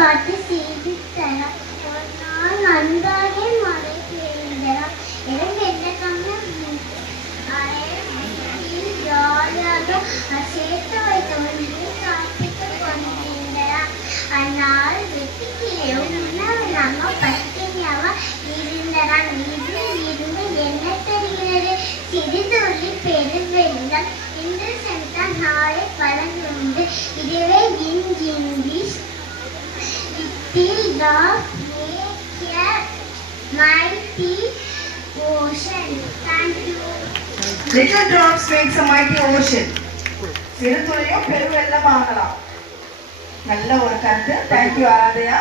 பார்த்து செய்தித்தரான். ஒரு நாள் நன்றாகவே மழை பெய்தரான். எனக்கு என்ன ஜாலியாக சேர்த்து வைத்த ஒன்றை சாப்பிட்டு கொண்டிருந்தார். ஆனால் வெட்டிக்கிலே உணவு நம்ம பட்டினியாக இருந்தான். இதில் இருந்து என்ன தெரிகிறது? சிறிதுள்ளி பெருவெள்ளம் இன்று சென்றால் நாளை பலனுண்டு. இதுவே English mighty ocean. Thank you. Little drops makes a mighty ocean. சிறு துளியும் பெருவெள்ளம் ஆகலாம். நல்ல ஒரு கருத்து. Thank you Aaradhya.